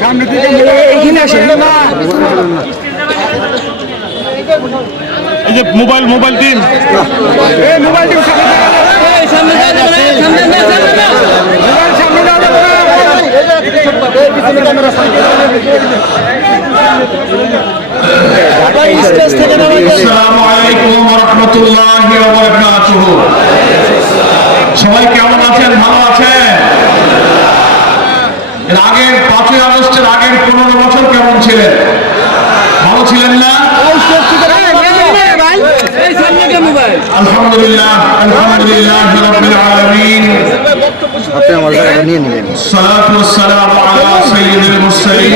সামনে থেকে এইখানে আসেন না, এই যে মোবাইল টিম মোবাইল টিম সামনে আসসালামু আলাইকুম ওয়া রাহমাতুল্লাহি ওয়া বারাকাতুহু। সবাই কেমন আছেন? ভালো আছেন? এর আগের 5ই আগস্টের আগের 15 বছর কেমন ছিলেন? ভালো ছিলেন না? আলহামদুলিল্লাহ রাব্বিল আলামিন। আপনি আমার জায়গাটা নিয়ে নেবেন। সালাতু ওয়াস সালামু আলা সাইয়্যিদিল মুরসালিন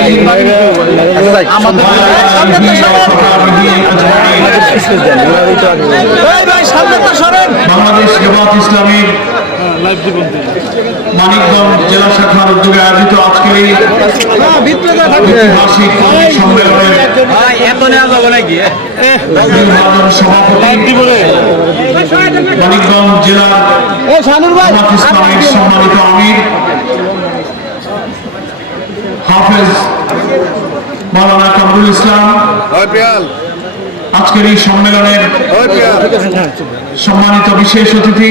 বাংলাদেশ জামাত ইসলামীর মানিকগঞ্জ জেলা শাখার উদ্যোগে আয়োজিত আজকের এই ঐতিহাসিক সম্মেলনের সভাপতি মানিকগঞ্জ জেলার জামাত ইসলামীর সম্মানিত আমির হাফেজ মাওলানা কামরুল ইসলাম, আজকের এই সম্মেলনের সম্মানিত বিশেষ অতিথি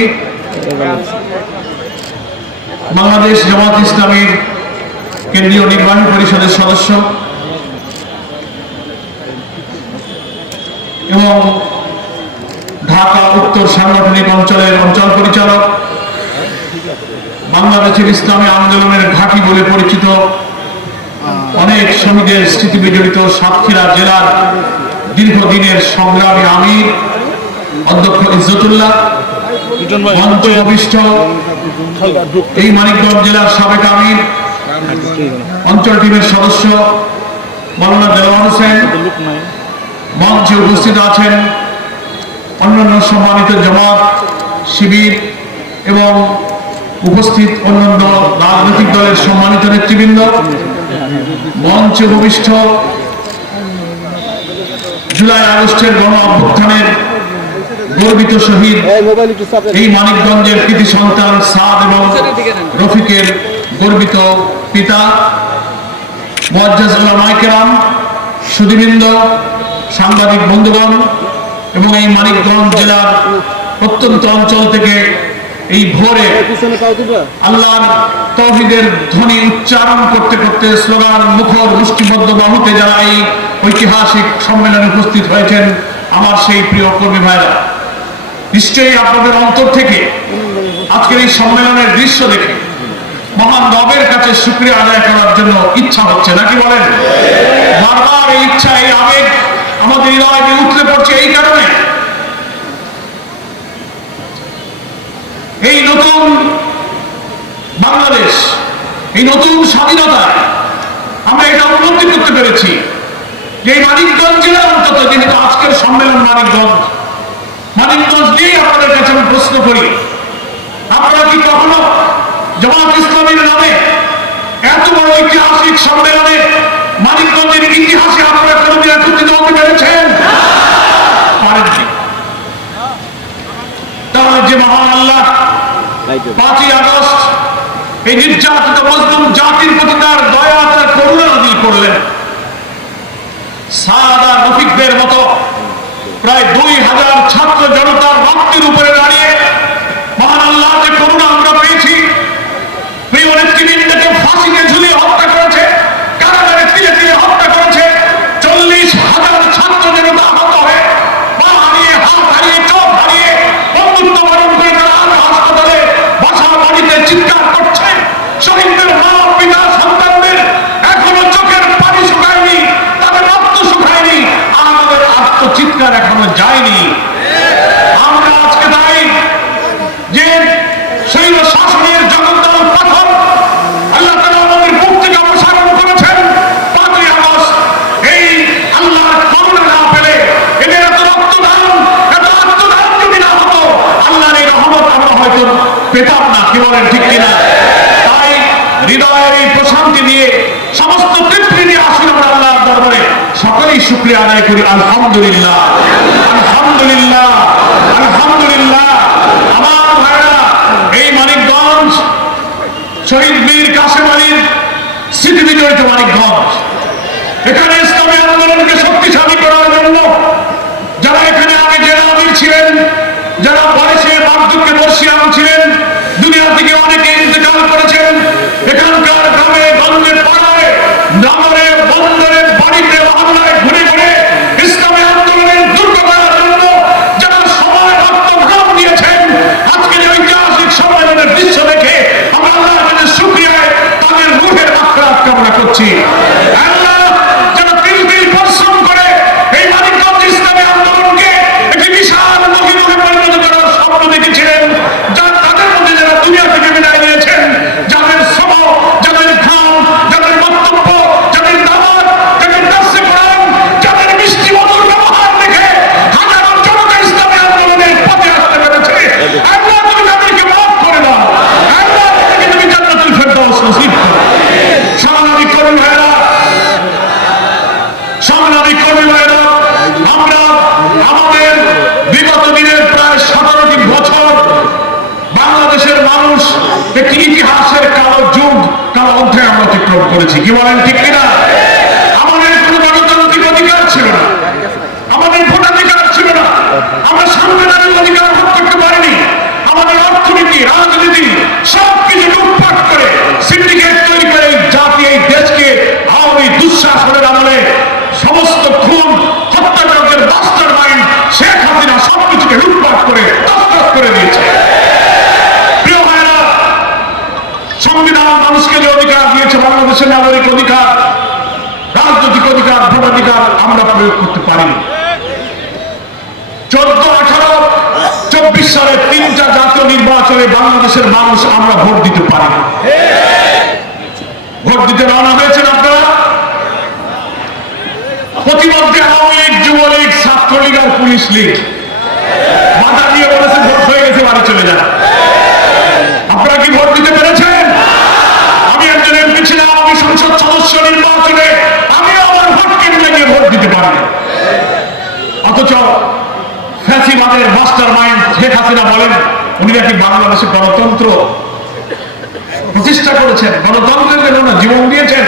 বাংলাদেশ জামাত ইসলামীর কেন্দ্রীয় নির্বাহী পরিষদের সদস্য এবং ঢাকা উত্তর সাংগঠনিক অঞ্চলের অঞ্চল পরিচালক, বাংলাদেশের ইসলামী আন্দোলনের ঘাঁটি বলে পরিচিত অনেক শহীদের স্মৃতি বিজড়িত সাতক্ষীরা জেলার দীর্ঘদিনের সংগ্রামী আমির অধ্যক্ষ ইজ্জতুল্লাহ, মঞ্চে উপবিষ্ট এই মানিকগঞ্জ জেলার সাবেক আমির অঞ্চল টিমের সদস্য মাওলানা দেওয়ান হোসেন, মঞ্চে উপস্থিত আছেন অন্যান্য সম্মানিত জামাত শিবির এবং উপস্থিত অন্যান্য রাজনৈতিক দলের সম্মানিত নেতৃবৃন্দ, মঞ্চে উপবিষ্ট জুলাই আগস্টের গণ অভ্যুত্থানের গর্বিত শহীদ এই মানিকগঞ্জের কৃতি সন্তান সাদ এবং রফিকের গর্বিত পিতা, মুআজ্জাজ উলামায়ে কেরাম, সুধীবৃন্দ, সাংবাদিক বন্ধুগণ এবং এই মানিকগঞ্জ জেলার প্রত্যন্ত অঞ্চল থেকে এই ভোরে আল্লাহর তাওহীদের ধ্বনি উচ্চারণ করতে করতে স্লোগান মুখর মুষ্টিবদ্ধ বাহুতে যারা এই ঐতিহাসিক সম্মেলনে উপস্থিত হয়েছেন, আমার সেই প্রিয় কর্মী ভাইরা, নিশ্চয়ই আপনাদের অন্তর থেকে আজকের এই সম্মেলনের দৃশ্য দেখে মহান রবের কাছে শুকরিয়া আদায় করার জন্য ইচ্ছা হচ্ছে, নাকি বলেন? বারবার এই ইচ্ছা, এই আবেগ আমাদের হৃদয়ে উঠলে পড়ছে এই কারণে এই নতুন বাংলাদেশ, এই নতুন স্বাধীনতায় আমরা এটা উপলব্ধি করতে পেরেছি যে এই মানিকগঞ্জ জেলার অন্তত, যেহেতু আজকের সম্মেলন মানিকগঞ্জ নিয়েই আপনাদের কাছে আমি প্রশ্ন করি, আপনারা কি কখনো জামাত ইসলামীর নামে এত বড় ঐতিহাসিক সম্মেলনে মানিকগঞ্জের ইতিহাসে আপনারা কোনোদিন একত্রিত হতে পেরেছেন? পারেননি। তাহলে যে মহান আল্লাহ 5ই আগস্ট এই নির্যাতিত মুসলিম জাতির প্রতি তার দয়া, তার করুণা নাযিল করলেন, সাদ আর রফিকদের মতো প্রায় 2000 ছাত্র জনতার রক্তের উপরে দাঁড়িয়ে মহান আল্লাহর যে করুণা আমরা পেয়েছি, প্রিয় নেতৃবৃন্দকে ফাঁসিতে ঝুলিয়ে হত্যা করেছে, কারাগারে তিলে তিলে হত্যা করেছে, 40,000 ছাত্র জনতা আহত হয়ে পা হারিয়ে, হাত হারিয়ে, চোখ হারিয়ে, বন্ধুত্ব বরণ করে তারা আরো হাসপাতালে বাসা বাড়িতে চিৎকার করছে। শহীদদের মা পিতা সন্তানদের এখনো চোখের পানি শুকায়নি, তাদের রক্ত শুকায়নি, আমাদের আত্মচিৎকার এখনো যায়নি। আমরা আজকে তাই যে শৈল শাসনের জগদ্দল পাথর আল্লাহ তাআলা আমাদের বুক থেকে অপসারণ করেছেন 5ই আগস্ট। এই আল্লাহর করুণা না পেলে, এদের এত রক্তদান, এত আত্মদান যদি না হতো, আল্লাহর এই রহমত আমরা হয়তো পেতাম না, কি বলেন ঠিক কিনা? তাই হৃদয়ের এই প্রশান্তি দিয়ে, সমস্ত তৃপ্তি নিয়ে আসি আমরা আল্লাহর দরবারে, সকলেই শুকরিয়া আদায় করি। আলহামদুলিল্লাহ, আলহামদুলিল্লাহ, আলহামদুলিল্লাহ। আমার ভাইরা, এই মানিকগঞ্জ শহীদ মীর কাসেম আলীর যারা বয়সে বার্ধক্যে বর্ষিয়ান ছিলেন, দুনিয়া থেকে অনেকে ইন্তেকাল করেছেন। এখানকার গ্রামে গঞ্জে পাড়ায় নগরে বন্দরে বাড়িতে মহল্লায় ঘুরে ঘুরে ইসলামী আন্দোলনের দুর্গ করার জন্য যারা সময় রক্ত ঘাম দিয়েছেন, আজকে যে ঐতিহাসিক সম্মেলনের দৃশ্য দেখে আমরা আল্লাহর কাছে শুকরিয়ায় তাদের রূহের মাগফিরাত কামনা করছি। আল্লাহ যারা তিল তিল পরিশ্রম করে এই মানিকগঞ্জ ইসলামী আন্দোলনকে একটি বিশাল মহিমে পরিণত করার স্বপ্ন দেখেছিলেন, তাদের মধ্যে যারা দুনিয়া থেকে বিদায় নিয়েছেন, যাদের শ্রম, যাদের ঘাম, যাদের বক্তব্য, যাদের দাওয়াত, যাদের দার্সে কোরআন, যাদের মিষ্টি মধুর ব্যবহার দেখে হাজারো জনতা ইসলামী আন্দোলনের পথে আসতে পেরেছে। আল্লাহ তুমি তাদেরকে মাফ করে দাও, আল্লাহ তাদেরকে তুমি জান্নাতুল ফেরদাউস নসিব করো। সংগ্রামী কর্মী ভাইরা, সংগ্রামী কর্মী ভাইরা, আমরা আমাদের বিগত দিনের প্রায় 17টি বছর বাংলাদেশের মানুষ একটি ইতিহাসের কালো যুগ, কালো অধ্যায় আমরা অতিক্রম করেছি। কি বলেন, ঠিক কিনা? আমাদের কোনো গণতান্ত্রিক অধিকার ছিল না, আমাদের ভোটাধিকার ছিল না, আমরা সাংবিধানিক অধিকার ভোগ করতে পারিনি। আমাদের অর্থনীতি, রাজনীতি সবকিছু লুটপাট করে সিন্ডিকেট তৈরি করে এই জাতি, এই দেশকে আওয়ামী দুঃশাসনের আমলে সমস্ত খুন, হত্যাযজ্ঞের মাস্টার মাইন্ড শেখ হাসিনা সবকিছুকে লুটপাট করে তছনছ করে দিয়েছে। প্রিয় ভাইরা, সংবিধান মানুষকে যে অধিকার দিয়েছে, বাংলাদেশের নাগরিক অধিকার, রাজনৈতিক অধিকার, ভোটাধিকার আমরা প্রয়োগ করতে পারিনি। 14, 18, 24 সালে 3টা জাতীয় নির্বাচনে বাংলাদেশের মানুষ আমরা ভোট দিতে পারিনি। ভোট দিতে রওনা হয়েছেন আপনারা, প্রতিমধ্যে আওয়ামী লীগ, যুবলীগ, ছাত্রলীগ আর পুলিশ লীগ বাধা দিয়ে বলেছে ভোট হয়ে গেছে, বাড়ি চলে যান। আপনারা কি ভোট দিতে পেরেছেন? আমি একজন এমপি ছিলাম, আমি সংসদ সদস্য নির্বাচনে আমিও আমার ভোট কেন্দ্রে গিয়ে ভোট দিতে পারিনি। অথচ ফ্যাসিবাদের মাস্টার মাইন্ড শেখ হাসিনা বলেন উনি নাকি বাংলাদেশে গণতন্ত্র প্রতিষ্ঠা করেছেন, গণতন্ত্রের জন্য না জীবন দিয়েছেন।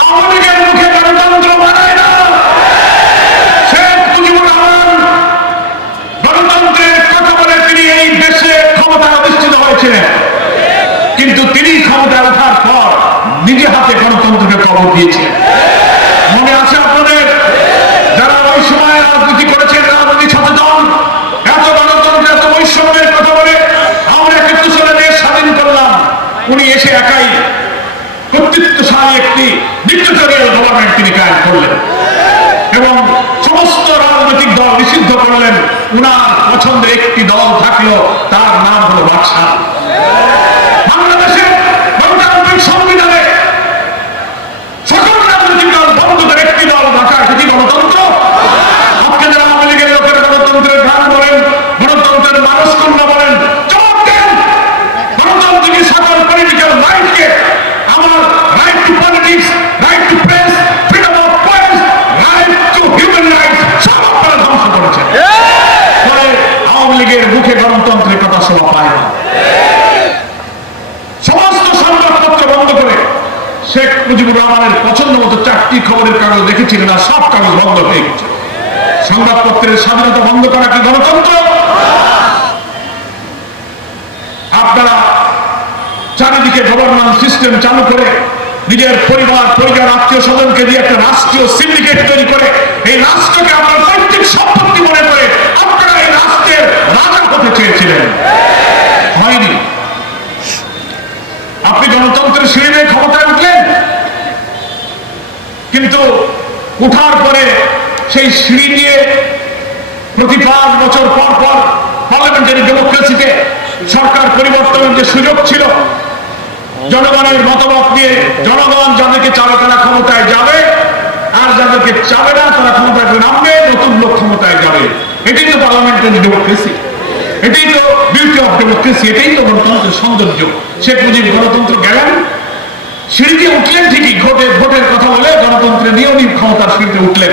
আওয়ামী লীগের মুখে গণতন্ত্র মানায় না। শেখ মুজিবুর রহমান গণতন্ত্রের কথা বলে তিনি এই দেশে ক্ষমতায় অধিষ্ঠিত হয়েছিলেন, কিন্তু তিনি ক্ষমতায় ওঠার পর নিজে হাতে গণতন্ত্রকে কবর দিয়েছিলেন। মনে আছে আপনাদের? যারা ওই সময় রাজনীতি করেছেন, রাজনীতি সচেতন, এত গণতন্ত্র, এত বৈষম্যের কথা বলে আমরা 71 সালে দেশ স্বাধীন করলাম, উনি এসে একাই কর্তৃত্বশালী একটি ডিক্টেটরিয়াল গভর্নমেন্ট তিনি কায়েম করলেন এবং সমস্ত রাজনৈতিক দল নিষিদ্ধ করলেন। উনার পছন্দের একটি দল থাকলো, তার নাম হলো বাদশাহ। বাংলাদেশের গণতান্ত্রিক সংবিধানে সকল রাজনৈতিক দল বন্ধ করে একটি দল রাখা, সেটি গণতন্ত্র। আজকে যারা আওয়ামী লীগের লোকের গণতন্ত্রের গান বলেন, গণতন্ত্রের মানুষ কন্যা বলেন, জবাব দেন। গণতন্ত্রের সকল পলিটিক্যাল রাইটকে, আমার right two politics, right two press, freedom of press, right two human rights সব আপনারা ধ্বংস করেছেন। ফলে আওয়ামী লীগের মুখে গণতন্ত্রের কথা শোনা পায় না। সমস্ত সংবাদপত্র বন্ধ করে শেখ মুজিবুর রহমানের পছন্দ মতো 4টি খবরের কাগজ দেখেছিলেন, আর সব কাগজ বন্ধ হয়ে গেছে। সংবাদপত্রের স্বাধীনতা বন্ধ করা কি গণতন্ত্র? আপনারা চারিদিকে গভর্নমেন্ট সিস্টেম চালু করে নিজের পরিবার, পরিবার, আত্মীয় স্বজনকে দিয়ে একটা রাষ্ট্রীয় সিন্ডিকেট তৈরি করে এই রাষ্ট্রকে আপনার পৈতৃক সম্পত্তি মনে করে আপনারা এই রাষ্ট্রের রাজা হতে চেয়েছিলেন, হয়নি। আপনি গণতন্ত্রের সিঁড়ি নিয়ে ক্ষমতায় উঠলেন, কিন্তু উঠার পরে সেই সিঁড়ি দিয়ে প্রতি 5 বছর পর পর পার্লামেন্টারি ডেমোক্রেসিতে সরকার পরিবর্তনের যে সুযোগ ছিল, জনগণের মতামত দিয়ে জনগণ যাদেরকে চাবে তারা ক্ষমতায় যাবে, আর যাদেরকে চাবে না তারা ক্ষমতায় নামবে, নতুন লোক ক্ষমতায় যাবে। এটাই তো পার্লামেন্টারি ডেমোক্রেসি, এটাই তো বিউটি অফ ডেমোক্রেসি, এটাই তো গণতন্ত্রের সৌন্দর্য। শেখ মুজিব গণতন্ত্র গেলেন, সিঁড়িতে উঠলেন ঠিকই, ভোটের কথা বলে গণতন্ত্রের নিয়মিত ক্ষমতার সিঁড়িতে উঠলেন,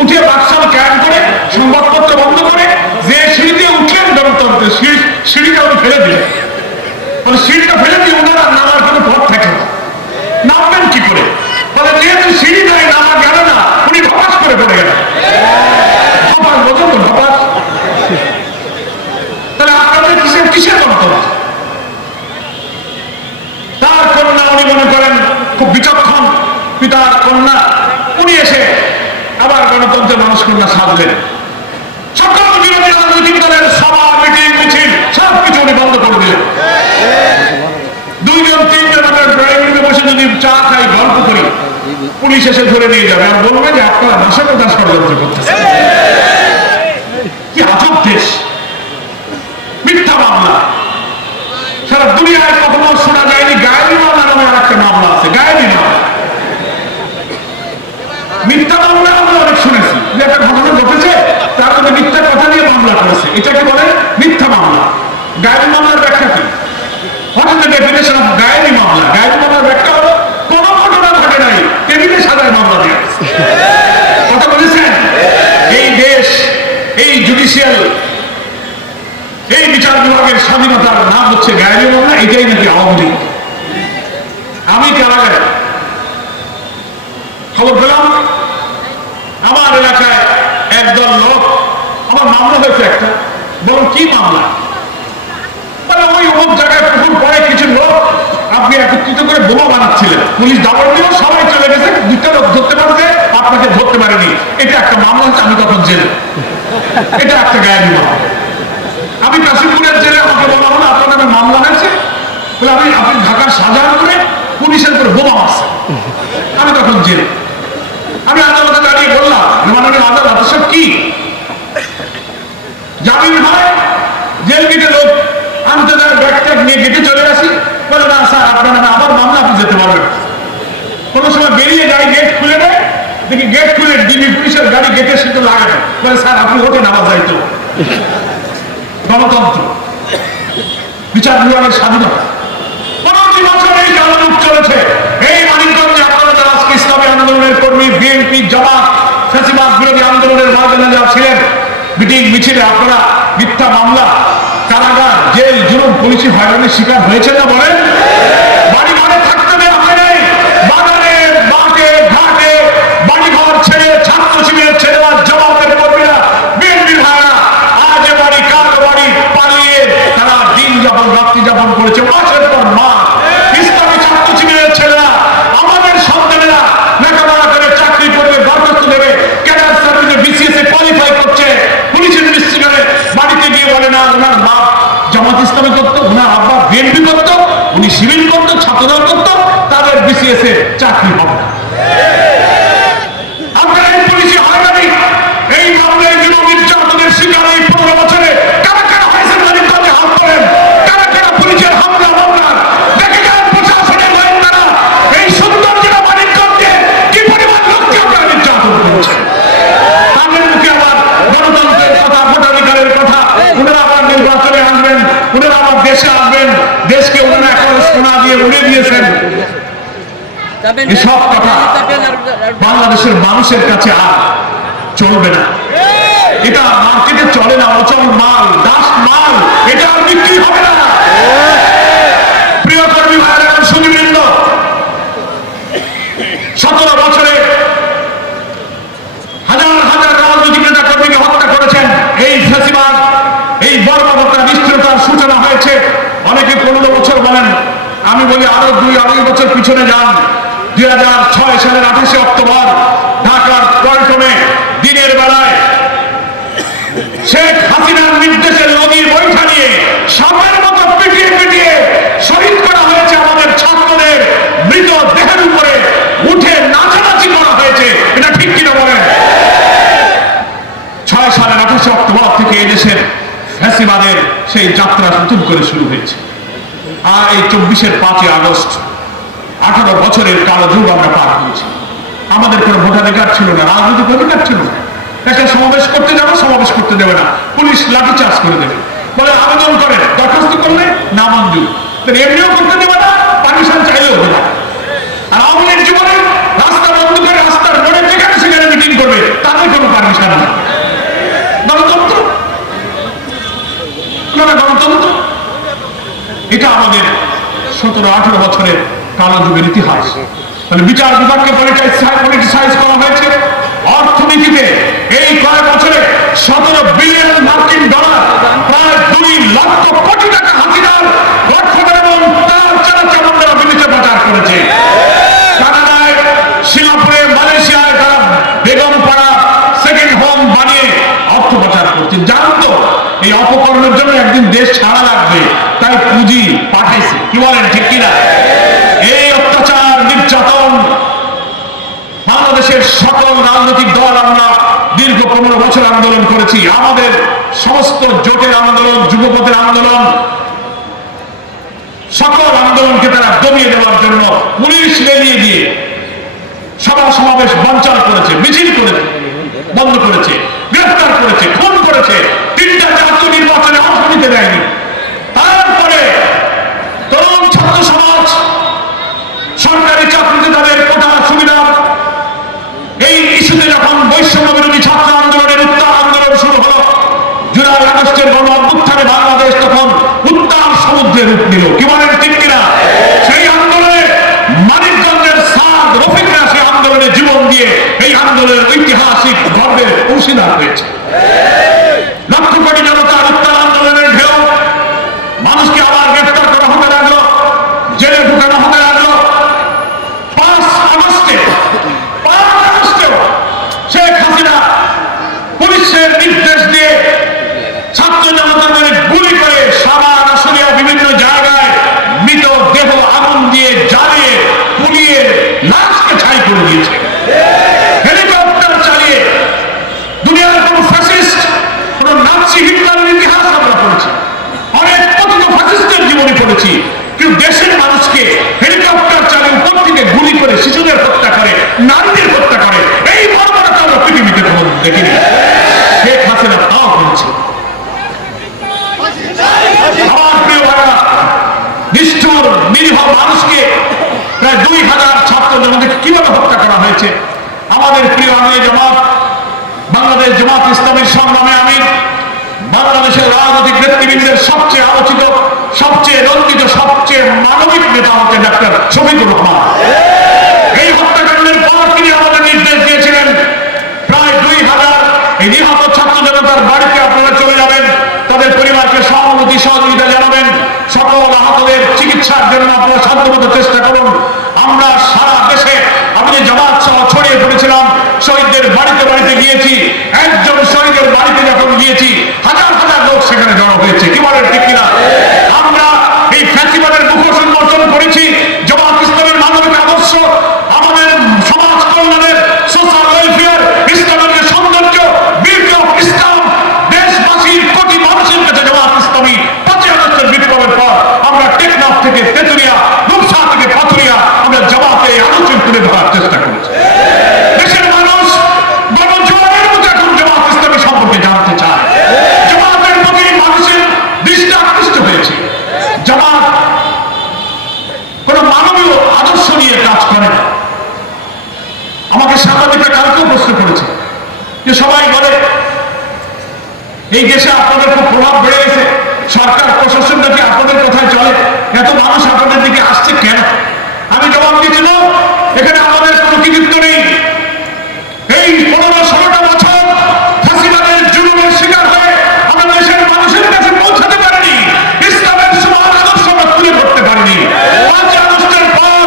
উঠে বাকশাল কায়েম করে সংবাদপত্র বন্ধ করে যে সিঁড়িতে উঠলেন গণতন্ত্রের সিঁড়িটা উনি ফেলে দিলেন। মানে সিঁড়িটা ফেলে দিয়ে ওনার আর নামার কোনো পথ থাকে না, নামবেন কি করে? ফলে যেহেতু সিঁড়ি নাই, নামা গেল না, উনি ধপাস করে পড়ে গেলেন। ধপাস বোঝো তো? ধপাস খুব বিচক্ষণ পিতার কন্যা, উনি এসে আবার গণতন্ত্রের মানুষ কন্যা সাজলেন। সকল বিরোধী রাজনৈতিক দলের সভা, মিটিং, মিছিল সবকিছু উনি বন্ধ করে দিলেন। 2 জন 3 জন আমরা ড্রয়িং রুমে বসে যদি চা খাই, গল্প করি, পুলিশ এসে ধরে নিয়ে যাবে আর বলবে যে আপনারা নাশকতা ষড়যন্ত্র করতেছেন। কি আজব দেশ! মিথ্যা মামলা সারা দুনিয়ায় কখনো শোনা যায়নি। গায়েবী মামলা নামে আর একটা মামলা আছে, গায়েবী মামলা। মিথ্যা মামলা আমরা অনেক শুনেছি যে একটা ঘটনা ঘটেছে, তার মধ্যে মিথ্যা কথা দিয়ে মামলা করেছে, এটাকে বলে মিথ্যা মামলা। গায়েবী মামলার ব্যাখ্যা কি? What is the definition of গায়েবী মামলা? গায়েবী মামলার ব্যাখ্যা হলো কোন ঘটনা ঘটে নাই, টেবিলে সাজায় মামলা দিয়ে। কথা বলেছেন? এই দেশ, এই জুডিশিয়াল, এই বিচার বিভাগের স্বাধীনতার নাম হচ্ছে গায়েবী মামলা। এটাই নাকি আওয়ামী লীগ। আমি কারাগারে খবর পেলাম আমার এলাকায় একদল লোক, আমার মামলা হয়েছে একটা। বলুন কি মামলা? মানে ওই অমুক জায়গায় পুকুর পরে কিছু লোক আপনি একত্রিত করে বোমা বানাচ্ছিলেন, পুলিশ দাবড় দিল, সবাই চলে গেছে, 2টা লোক ধরতে পারছে, আপনাকে ধরতে পারেনি। এটা একটা মামলা হচ্ছে, আমি তখন জেলে। এটা একটা গায়েবী মামলা। আমি কাশিমপুরের জেলে, আমাকে বলা হলো আপনার নামে মামলা হয়েছে। বলে আপনি ঢাকার শাহজাহানপুরে পুলিশের উপরে বোমা মারছে। আমি তখন জেলে। আমি আদালতে দাঁড়িয়ে বললাম, মাননীয় আদালত সব কি জামিন হয়? জেল গেটে লোক আনতে যায়, ব্যাগ ট্যাগ নিয়ে গেটে চলে আসি। বলে না স্যার, আপনার নামে আবার মামলা, আপনি যেতে পারবেন। কোনো সময় বেরিয়ে গাড়ি গেট খুলে দেয়, দেখি গেট খুলে ডিবি পুলিশের গাড়ি গেটের সাথে লাগানো। বলে স্যার আপনি ওঠেন, আবার যাইতো। গণতন্ত্র, বিচার বিভাগের স্বাধীনতা 15 বছর এই কালামুখ চলেছে। এই মানিকগঞ্জে আপনারা যারা আজকে ইসলামী আন্দোলনের কর্মী, বিএনপি, জামাত, ফ্যাসিবাদ বিরোধী আন্দোলনের ময়দানে যারা ছিলেন, মিটিং মিছিলে আপনারা মিথ্যা মামলা, কারাগার, জেল, জুলুম, পুলিশি হয়রানির শিকার হয়েছে না বলেন? বাড়ি ঘরে থাকতে দেওয়া হয় নাই, বাগানে, মাঠে, ঘাটে বাড়িঘর ছেড়ে ছাত্র শিবিরের ছেলেরা, জামাতের কর্মীরা, বিএনপির ভাইরা আজ বাড়ি কার বাড়ি পালিয়ে তারা দিন যাপন, রাত্রি যাপন করেছে মাসের পর মাস। ইসলামী ছাত্র শিবিরের ছেলেরা, আমাদের সন্তানেরা লেখাপড়া করে চাকরি করবে, দরখাস্ত দেবে, ক্যাডার সার্ভিসে বিসিএস এ কোয়ালিফাই করছে, পুলিশের মিস্ত্রি করে বাড়িতে গিয়ে বলে না ওনার বাপ জামাত ইসলামী করতো, ওনার আব্বা বিএনপি করতো, উনি সিভিল করতো, ছাত্রদল করতো, তাদের বিসিএস এ চাকরি হবে না। আপনারা এই পুলিশি হয়রানি, এই মামলায় যুব নির্যাতনের শিকার এই 15 বছরে কারা কারা হয়েছেন মানিকগঞ্জে হাত তোলেন। কারা কারা পুলিশের হামলা মামলা দেখে যান, প্রশাসনের গোয়েন্দারা এই সুন্দর জেলা মানিকগঞ্জে কি পরিমাণ লোককে আপনারা নির্যাতন করেছেন। তাদের মুখে আবার গণতন্ত্রের কথা, ভোটাধিকারের কথা, ওনারা আবার নির্বাচনে আসবেন, ওনারা আবার দেশে আসবেন, দেশকে ওনারা এখন সোনা দিয়ে উড়িয়ে দিয়েছেন। এসব কথা বাংলাদেশের মানুষের কাছে আর চলবে না। এটা মার্কেটে চলে না, অচল মাল, ডাস্ট মাল, এটা আর বিক্রি হবে না। প্রিয় কর্মী ভাইরা এবং সুধীবৃন্দ, 17 বছরে হাজার হাজার রাজনৈতিক নেতা কর্মীকে হত্যা করেছেন এই ফ্যাসিবাদ, এই বর্বরতা, নিষ্ঠুরতার সূচনা হয়েছে। অনেকে 15 বছর বলেন, আমি বলি আরো 2-2.5 বছর পিছনে যান। 2006 সালের 28 অক্টোবর ঢাকার পল্টনে দিনের বেলায় শেখ হাসিনার নির্দেশে নদীর বৈঠা নিয়ে সাপের মতো পিটিয়ে পিটিয়ে শহীদ করা হয়েছে আমাদের ছাত্রদের। মৃত দেহের উপরে উঠে নাচানাচি করা হয়েছে। এটা ঠিক কিনা বলেন? 6 সালের 28 অক্টোবর থেকে এদেশের ফ্যাসিবাদের সেই যাত্রা নতুন করে শুরু হয়েছে। আর এই 24-এর 5 আগস্ট 18 বছরের কালো যুগ আমরা পার করেছি। আমাদের কোনো ভোটাধিকার ছিল না, রাজনৈতিক অধিকার ছিল না। একটা সমাবেশ করতে যাবো, সমাবেশ করতে দেবে না, পুলিশ লাঠিচার্জ করে দেবে, বলে আবেদন করেন, দরখাস্ত করলে না মঞ্জুর, এমনিও করতে দেবে না, পারমিশন চাইলেও দেবে না। আর আওয়ামী লীগ জীবনে রাস্তা বন্ধ করে রাস্তার মোড়ে যেখানে সেখানে মিটিং করবে, তাদের কোনো পারমিশন নেই। গণতন্ত্র, গণতন্ত্র, এটা আমাদের 17-18 বছরের কালো যুগের ইতিহাস। মানে বিচার বিভাগকে পলিটিসাইজ করা হয়েছে। অর্থনীতিতে এই কয়েক বছরে 17 বিলিয়ন মার্কিন ডলার, প্রায় 2 লক্ষ কোটি টাকা হাসিনার গঠন এবং তার চালাচামন্ডারা বিদেশে পাচার করেছে। দেশ ছাড়া লাগবে, তাই পুঁজি পাঠাইছে। কি বলেন, ঠিক কিনা? এই অত্যাচার নির্যাতন বাংলাদেশের সকল রাজনৈতিক দল আমরা দীর্ঘ 15 বছর আন্দোলন করেছি। আমাদের সমস্ত জোটের আন্দোলন, যুগপথের আন্দোলন, সকল আন্দোলনকে তারা দমিয়ে দেওয়ার জন্য পুলিশ লেলিয়ে দিয়ে সভা সমাবেশ বঞ্চনা করেছে, মিছিল করেছে, বন্ধ করেছে, গ্রেফতার করেছে, খুন করেছে, 3টা জাতীয় নির্বাচনে অংশ নিতে দেয়নি। তারপরে তরুণ ছাত্র সমাজ সরকারি চাকরিতে তাদের কোটা সুবিধা, এই ইস্যুতে যখন বৈষম্য বিরোধী ছাত্র আন্দোলনের উত্তাল আন্দোলন শুরু হলো, জুলাই আগস্টের গণ অভ্যুত্থানে বাংলাদেশ তখন উত্তাল সমুদ্রে রূপ নিল। কি বলেন, ঠিক কিনা? সেই আন্দোলনে মানিকগঞ্জের সাদ রফিকরা সেই আন্দোলনে জীবন দিয়ে এই আন্দোলনের ঐতিহাসিক গর্বের অংশীদার হয়েছে। লক্ষ কোটি জনতার উত্তাল আন্দোলনের ঢেউ, মানুষকে আবার গ্রেফতার করা হতে লাগলো, জেলে ঢুকানো হতে লাগলো। 5 আগস্টেও শেখ হাসিনা পুলিশের নির্দেশ দিয়ে ছাত্র জনতার মনে গুলি করে সাভার, আশুলিয়া বিভিন্ন জায়গায় মৃতদেহ আগুন দিয়ে জ্বালিয়ে পুড়িয়ে লাশকে ছাই করে দিয়েছে। হেলিকপ্টার চালিয়ে দুনিয়ার কোন ফ্যাসিস্ট, কোন নাৎসি হিটলারের ইতিহাস আমরা পড়েছি, অনেক কত ফ্যাসিস্টের জীবনে পড়েছি, কিন্তু দেশের মানুষকে হেলিকপ্টার চালিয়ে উপর থেকে গুলি করে শিশুদের হত্যা করে, নারীদের হত্যা করে, এই বর্বরতা আমরা পৃথিবীতে কখনো দেখিনি। শেখ হাসিনা তাও করেছে। আমার প্রিয় ভাইরা, নিষ্ঠুর নিরীহ মানুষকে প্রায় 2000 ছাত্র জনতাকে কিভাবে হত্যা করা হয়েছে। আমাদের প্রিয় আমির জামাত, বাংলাদেশ জামাত ইসলামীর সংগ্রামে আমির, বাংলাদেশের রাজনৈতিক নেতৃবৃন্দের সবচেয়ে আলোচিত, সবচেয়ে রঞ্জিত, সবচেয়ে মানবিক নেতা হচ্ছেন ডাক্তার শফিকুর রহমান। এই হত্যাকাণ্ডের পর তিনি আমাদের নির্দেশ দিয়েছিলেন প্রায় 2000 এই নিহত ছাত্র জনতার বাড়িতে আপনারা চলে যাবেন, তাদের পরিবারকে সহানুভূতি সহযোগিতা জানাবেন, সকল আহতদের চিকিৎসার জন্য আপনারা সাধ্যমতো চেষ্টা করুন। আমরা সারা দেশে আমি জামাত সহ ছড়িয়ে পড়েছিলাম, শহীদদের বাড়িতে বাড়িতে গিয়েছি, একজন শহীদের বাড়িতে যখন গিয়েছি হাজার হাজার লোক সেখানে জড়ো হয়েছে। কি বলেন, ঠিক কিনা? আমরা এই ফ্যাসিবাদের মুখোশ উন্মোচন করেছি। জামাত ইসলামের মানবিক আদর্শ, আমাদের সমাজ কল্যাণের সোশ্যাল ওয়েলফেয়ার, ইসলামের যে সৌন্দর্য, বিউটি অফ ইসলাম, দেশবাসীর কোটি মানুষের কাছে জামাত ইসলামী 5 আগস্টের বিপ্লবের পর আমরা টেকনাফ থেকে তেতুলিয়া, রূপসা থেকে পাথুরিয়া আমরা জামাতে আলোচনা তুলে ধরার চেষ্টা করেছি। দেশের মানুষ গণজোয়ারের মতো এখন জামাত ইসলামী সম্পর্কে জানতে চায়। জামাতের প্রতি মানুষের দৃষ্টি আকৃষ্ট হয়েছে। জামাত কোন মানবীয় আদর্শ নিয়ে কাজ করে না। আমাকে সাংবাদিকরা কালকেও প্রশ্ন করেছে যে সবাই বলে এই দেশে আপনাদের খুব প্রভাব বেড়ে গেছে, সরকার প্রশাসন নাকি আপনাদের কথায় চলে, এত মানুষ আপনাদের দিকে আসছে কেন? আমি জবাব দিচ্ছি না, এখানে আমাদের কোনো কৃতিত্ব নেই। এই 15-16টা বছর ফাঁসিবাদের জুলুমের শিকার হয়ে আমরা দেশের মানুষের কাছে পৌঁছাতে পারিনি, ইসলামের সমান আদর্শ আমরা তুলে ধরতে পারিনি। 5 আগস্টের পর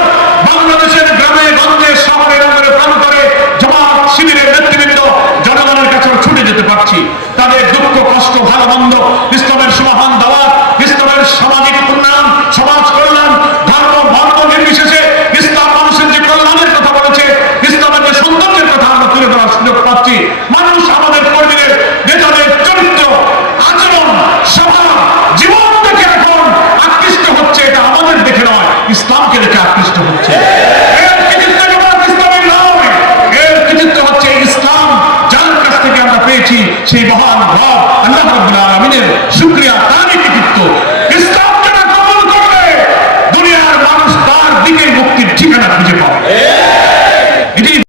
বাংলাদেশের গ্রামে গঞ্জে শহরে নগরে প্রান্তরে জামাত শিবিরের নেতৃবৃন্দ জনগণের কাছে ছুটে যেতে পারছি। তাদের দুঃখ কষ্ট ভালো মন্দ, ইসলামের সমাধান দেওয়া, ইসলামের সামাজিক উন্নয়ন, সমাজ কল্যাণ, ধর্ম বর্ণ নির্বিশেষে ইসলাম মানুষের যে কল্যাণের কথা বলেছে, ইসলামের যে সৌন্দর্যের কথা আমরা তুলে ধরার সুযোগ পাচ্ছি। মানুষ আমাদের কর্মীদের নেতাদের চরিত্র, আচরণ, স্বভাব, জীবন দেখে এখন আকৃষ্ট হচ্ছে। এটা আমাদের দেখে নয়, ইসলামকে দেখে আকৃষ্ট হচ্ছে। এর কৃতিত্ব জামাত ইসলামের নয়, এর কৃতিত্ব হচ্ছে ইসলাম যার কাছ থেকে আমরা পেয়েছি, সেই মহান রব আল্লাহ রাব্বুল আলামিনের শুকরিয়া, তারই কৃতিত্ব। ইসলাম যারা কবুল করবে দুনিয়ার মানুষ তার দিকে মুক্তির ঠিকানা খুঁজে পাবে।